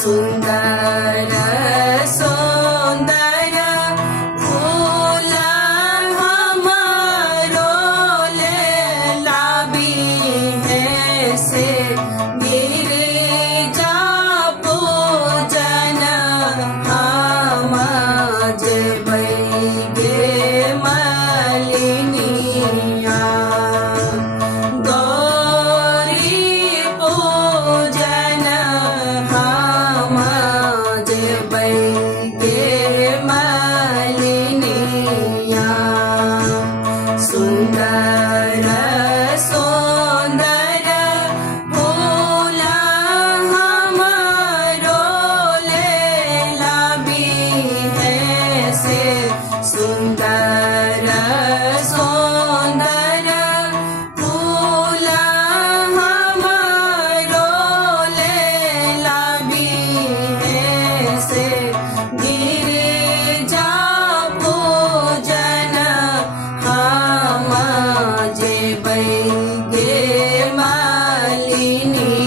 सुंदर सुंदर फूल हमारो लाबी है से गिरिजा पूजन हम जेबै गे मलिनिया गौरी पूजन हम जेबै गे मलिनिया सुंदर सुंदर फूल हमारो लाबी है से सुंदर सुंदर फूल हमारो लाबी है से गिरिजा पूजन हम जेबै गे मलिनिया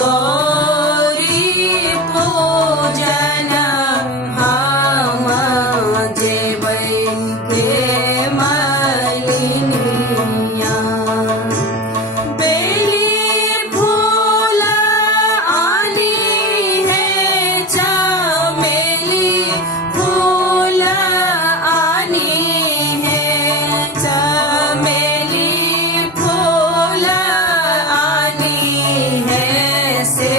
गौरी पूजन हम जेबै गे मलिनिया बेली फूल आनी है चमेली फूल आनी है चमेली फूल आनी है से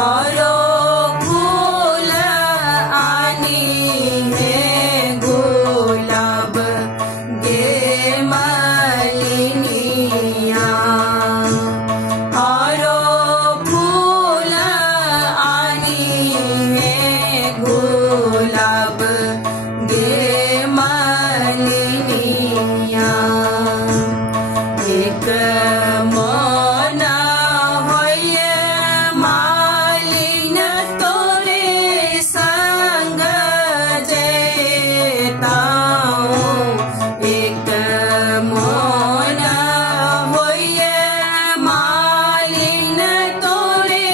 औरो फूल आनी है गुलाब गे मलिनिया औरो फूल आनी है गुलाब गे मलिनिया एक मन होइए मालिन तोरे संग जेताऊं एक मन होइए मालिन तोरे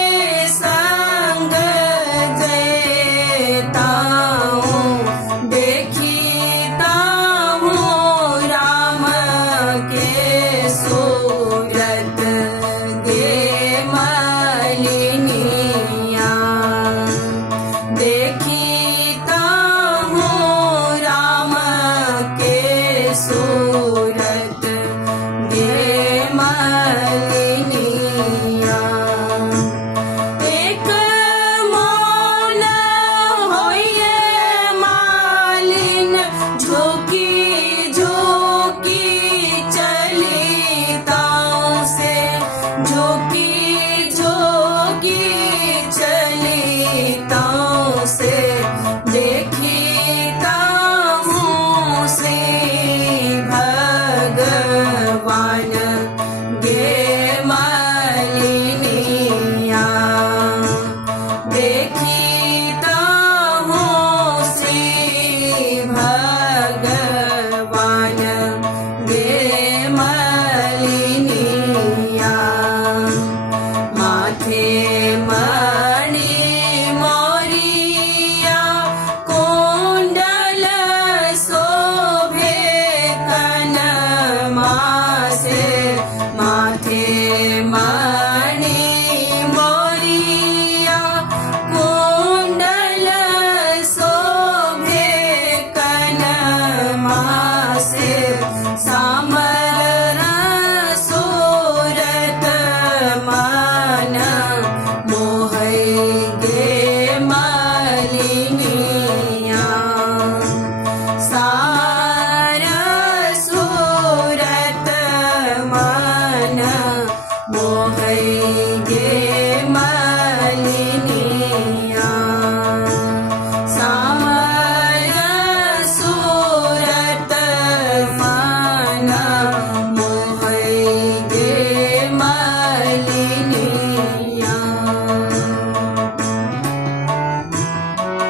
संग जेताऊं देखीता हूँ राम के सूरत गे मलिनिया देखीता हूँ राम के सूरत गे मलिनिया एक मौन होइए मालिन झुकी झुकी चलिताओं से झुकी झुकी चलिताओं से देखीता हूँ से भगवान गे मलिनिया देखीता हूँ श्री भगवान गे मलिनिया माथे मणि मोरिया कुंडल शोभे कनमा से माथे मणि मोरिया कुंडल शोभे कनमा से सामर सूरत मन